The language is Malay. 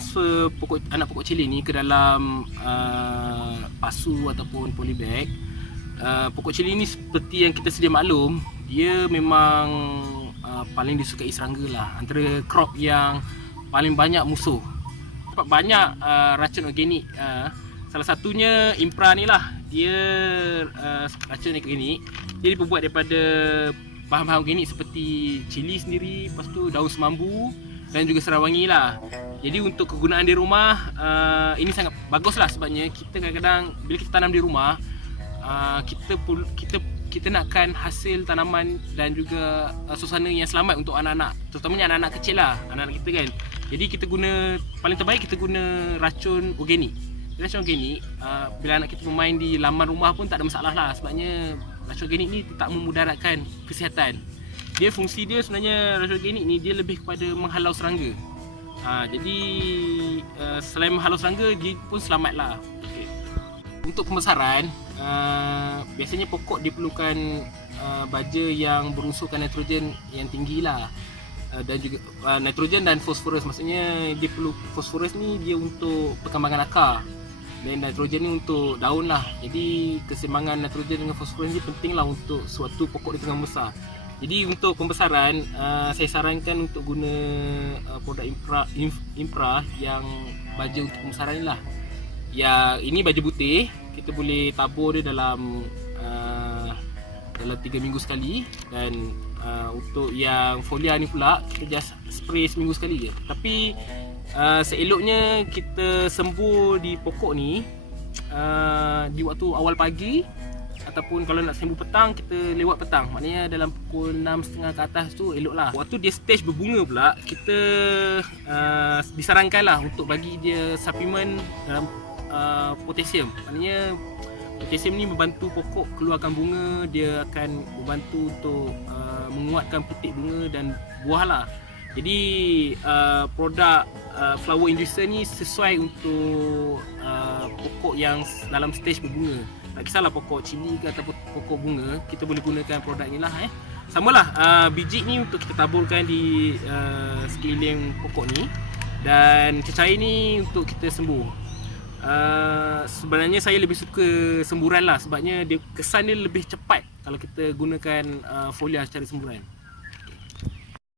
transfer anak pokok cili ni ke dalam pasu ataupun polybag, pokok cili ni seperti yang kita sedia maklum, dia memang paling disukai serangga lah, antara crop yang paling banyak musuh. Dapat banyak racun organik, salah satunya Impra ni lah. Dia racun organik, dia diperbuat daripada bahan-bahan organik seperti cili sendiri, lepas tu daun semambu dan juga serawang lah. Jadi untuk kegunaan di rumah, ini sangat bagus lah, sebabnya kita kadang-kadang bila kita tanam di rumah, kita nakkan hasil tanaman dan juga suasana yang selamat untuk anak-anak, terutamanya anak-anak kecil lah, anak-anak kita kan. Jadi kita guna, paling terbaik kita guna racun organik. Racun organik, bila anak kita bermain di laman rumah pun tak ada masalah lah, sebabnya racun organik ni tak memudaratkan kesihatan. Dia fungsi dia sebenarnya, racun organik ni dia lebih kepada menghalau serangga. Jadi selain menghalau serangga, dia pun selamat lah. Okay. Untuk pembesaran, biasanya pokok diperlukan baja yang berunsurkan nitrogen yang tinggi lah, dan juga nitrogen dan fosforus. Maksudnya dia perlu fosforus ni dia untuk perkembangan akar, dan nitrogen ni untuk daun lah. Jadi keseimbangan nitrogen dengan fosforus ni penting lah untuk suatu pokok di tengah membesar. Jadi untuk pembesaran, saya sarankan untuk guna produk Impra yang baja untuk pembesaran ni lah. Yang ini baja putih, kita boleh tabur dia dalam 3 minggu sekali. Dan untuk yang folia ni pula, kita just spray seminggu sekali je. Tapi seeloknya kita sembur di pokok ni di waktu awal pagi, ataupun kalau nak sembur petang, kita lewat petang. Maknanya dalam pukul 6.30 ke atas tu elok lah. Waktu dia stage berbunga pula, kita disarankan lah untuk bagi dia suplemen dalam potasium. Maknanya potasium ni membantu pokok keluarkan bunga, dia akan membantu untuk menguatkan putik bunga dan buah lah. Jadi produk flower inducer ni sesuai untuk pokok yang dalam stage berbunga. Tak kisahlah pokok cili ke ataupun pokok bunga, kita boleh gunakan produk ni lah. Sama lah, biji ni untuk kita taburkan di sekeliling pokok ni, dan cecair ni untuk kita sembur. Sebenarnya saya lebih suka semburan lah, sebabnya dia kesan dia lebih cepat kalau kita gunakan folia secara semburan.